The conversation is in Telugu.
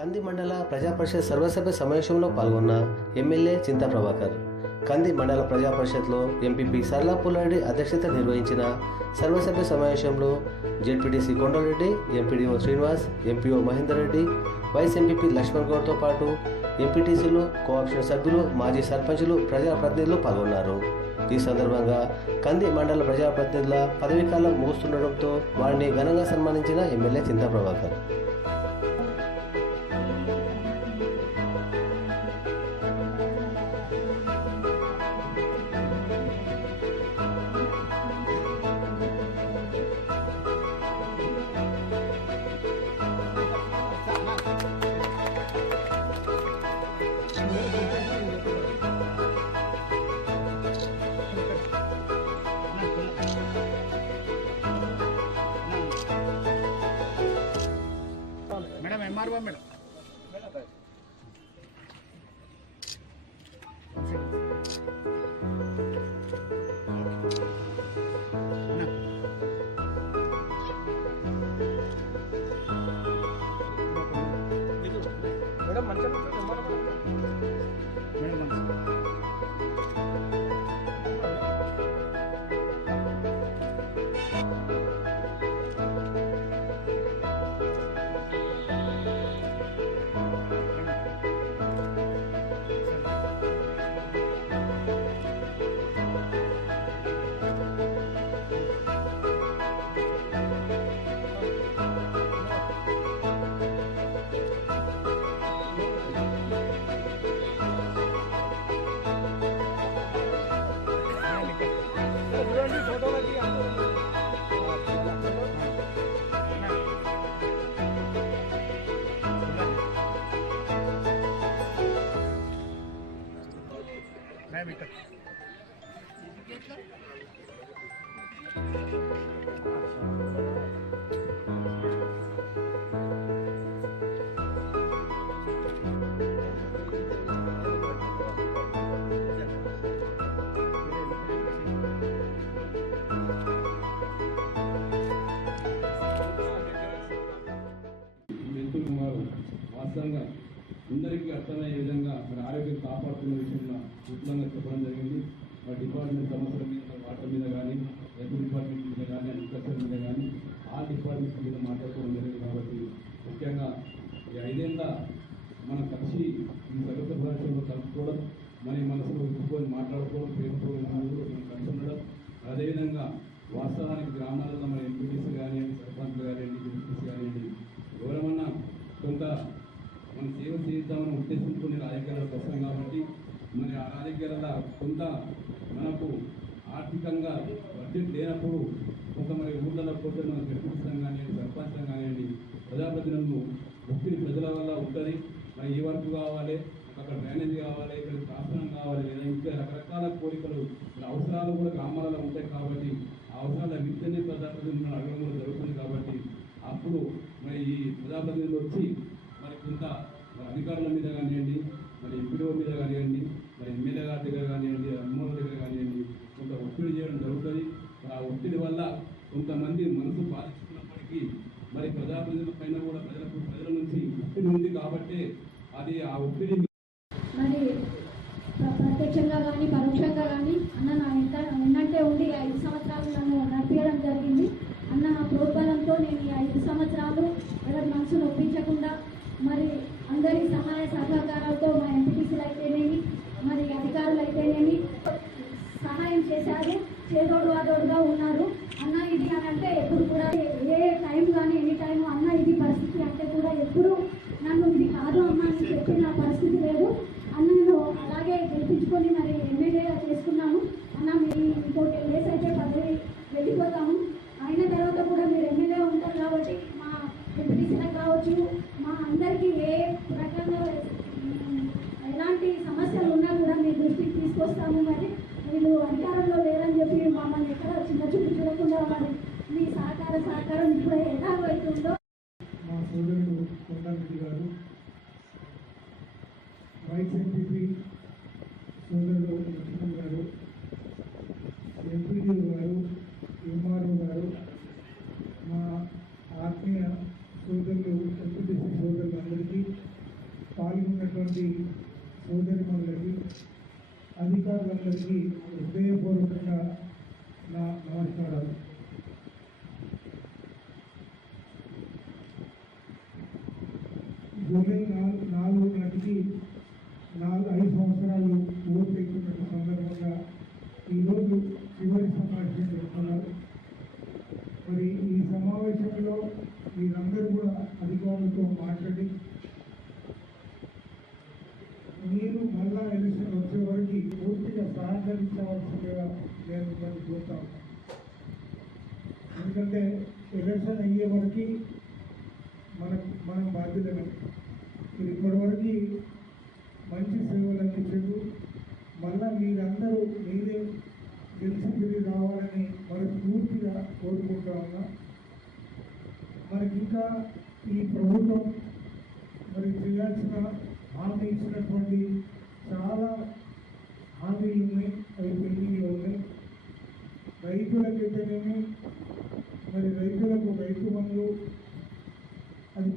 కంది మండల ప్రజాపరిషత్ సర్వసభ్య సమావేశంలో పాల్గొన్న ఎమ్మెల్యే చింతా ప్రభాకర్ కంది మండల ప్రజాపరిషత్లో ఎంపీపీ సర్లా పుల్లారెడ్డి అధ్యక్షత నిర్వహించిన సర్వసభ్య సమావేశంలో ZPTC Kondalareddy, MPDO Srinivas, MPO Mahender Reddy, vice MPP Laxman గౌడ్తో పాటు ఎంపీటీసీలు, కోఆప్షన్ సభ్యులు, మాజీ సర్పంచులు, ప్రజాప్రతినిధులు పాల్గొన్నారు. ఈ సందర్భంగా కంది మండల ప్రజాప్రతినిధుల పదవీకాలం ముగుస్తుండటంతో వారిని ఘనంగా సన్మానించిన MLA Chinta Prabhakar. Madam MRO madam madam మంచిగా వాస్తవంగా అందరికీ అర్థమయ్యే విధంగా మరి ఆరోగ్యం కాపాడుతున్న విషయంలో విపులంగా చెప్పడం జరిగింది. మరి డిపార్ట్మెంట్ సమస్యల మీద, వాటర్ మీద కానీ, హెల్త్ డిపార్ట్మెంట్ మీద కానీ, అగ్రికల్చర్ మీద కానీ ఆ డిపార్ట్మెంట్స్ మీద మాట్లాడుకోవడం జరిగింది. కాబట్టి ముఖ్యంగా ఈ 5 ఏళ్ళ మనం కలిసి ఈ సగటు భాషలో కలుపుకోవడం, మరి మనసులో ఉప్పుకొని మాట్లాడుకోవడం, పేరుకోవడం, మనం కలిసి ఉండడం, అదేవిధంగా వాస్తవానికి గ్రామాలలో మన ఎంపీటీసీ కానివ్వండి, సర్పంచ్లు కానివ్వండి, ఎంపీటీసీ కానివ్వండి, ఎవరమన్నా కొంత మనం సేవ చేద్దామని ఉద్దేశించుకునే రాజకీయాలకు వస్తాం. కాబట్టి మరి ఆ రాజకీయాలలో కొంత మనకు ఆర్థికంగా బడ్జెట్ లేనప్పుడు కొంత మరి ఊళ్ళలో పోతే మనం గెలిపిస్తాం కానివ్వండి, సర్పంచం కానివ్వండి, ప్రజాప్రతినిధులు ఒత్తిడి ప్రజల వల్ల ఉంటుంది. మరి ఈ వర్క్ కావాలి, అక్కడ డ్రైనేజ్ కావాలి, ఇక్కడ శాసనం కావాలి, లేదా ఇంకా రకరకాల కోరికలు, అవసరాలు కూడా గ్రామాలలో ఉంటాయి. కాబట్టి ఆ అవసరాల విద్యనే ప్రజాప్రతినిధులను అడగడం కూడా జరుగుతుంది. కాబట్టి అప్పుడు మరి ఈ ప్రజాప్రతినిధులు వచ్చి మరి కొంత అధికారుల మీద కానివ్వండి, మరి ఎంపీడీఓ మీద కానివ్వండి, మరి ఎమ్మెల్యే గారి దగ్గర కానివ్వండి, అమ్మోళ్ళ దగ్గర కానివ్వండి, కొంత ఒత్తిడి చేయడం జరుగుతుంది. ఆ ఒత్తిడి వల్ల కొంతమంది మనసు బాధించుకున్నప్పటికీ మరి ప్రజాప్రతినిధుల పైన కూడా ప్రజల నుంచి ఒత్తిడి ఉంది. కాబట్టి అది ఆ ఒత్తిడి మరి ప్రత్యక్షంగా కానీ పరోక్షంగా కానీ అన్న నా ఎన్నంటే ఉండి 5 సంవత్సరాలు నన్ను నడిపించడం జరిగింది. అన్న నా ప్రోత్సాహంతో నేను ఈ 5 సంవత్సరాలు ఎవరి మనసును ఒప్పించకుండా మరి అందరి సహాయ సహకారాలతో మా ఎంపీటీసీలు అయితేనేమి, మరి అధికారులు అయితేనేమి సహాయం చేశారు. చేదోడు వాదోడుగా ఉన్నారు. అన్న ఇది అని అంటే ఎప్పుడు కూడా ఏ టైం కానీ ఎనీ టైం అన్న ఇది పరిస్థితి అంటే కూడా ఎప్పుడు నన్ను ఇది కాదు అన్న అని చెప్పిన పరిస్థితి లేదు. అన్నను అలాగే గెలిపించుకొని మరి ఎమ్మెల్యేగా చేసుకున్నాము. అన్న మీరు ఇంకోటి లేస్ అయితే పదవి వెళ్ళిపోతాము. అయిన తర్వాత కూడా మీరు ఎమ్మెల్యే ఉంటారు కాబట్టి మా ఎంపీటీసీలకు కావచ్చు, మా అందరికీ ఏ రకంగా ఎలాంటి సమస్యలు ఉన్నా కూడా మీ దృష్టికి తీసుకొస్తాము. మరి వీళ్ళు అధికారంలో లేరని చెప్పి మమ్మల్ని ఎక్కడ చిన్న చూపు చూడకుండా మరి మీ సహకారం ఇప్పుడు ఎలాగో అవుతుందో. మా సోదరుడు కొండారెడ్డి గారు, వైస్ ఎంపీపీ సోదరుడు లక్ష్మణ్ గారు, ఎంపీడీ గారు, ఎంఆర్ఓ గారు, మా ఆత్మీయ సోదరులు ఎంపీటీసీ సోదరులందరికీ వచ్చినటువంటి సోదరిమణులకి అధికారులందరికీ హృదయపూర్వకంగా నా నమస్కారాలు. జూలై 4 నాటికి 5 సంవత్సరాలు పూర్తయితున్న సందర్భంగా ఈరోజు చివరి సమావేశం జరుగుతున్నారు. మరి ఈ సమావేశంలో మీరందరూ కూడా అధికారులతో మాట్లాడి మీరు మళ్ళా ఎలక్షన్ వచ్చే వరకు పూర్తిగా సహకరించవలసిందిగా నేను మిమ్మల్ని కోరుతాను. ఎందుకంటే ఎలక్షన్ అయ్యే వరకు మనం బాధ్యతమే. మీరు ఇప్పటివరకు మంచి సేవలు అందించారు. మళ్ళా మీరందరూ మీరే గెలిచి తిరిగి రావాలని మనస్ఫూర్తిగా కోరుకుంటా ఉన్నా. మనకి ఇంకా ఈ ప్రభుత్వం మరి చేయాల్సిన హామీ ఇచ్చినటువంటి చాలా హామీలు ఉన్నాయి, అవి పెండింగ్లో ఉన్నాయి. రైతులకైతేనేమి మరి రైతులకు రైతు బంధు అది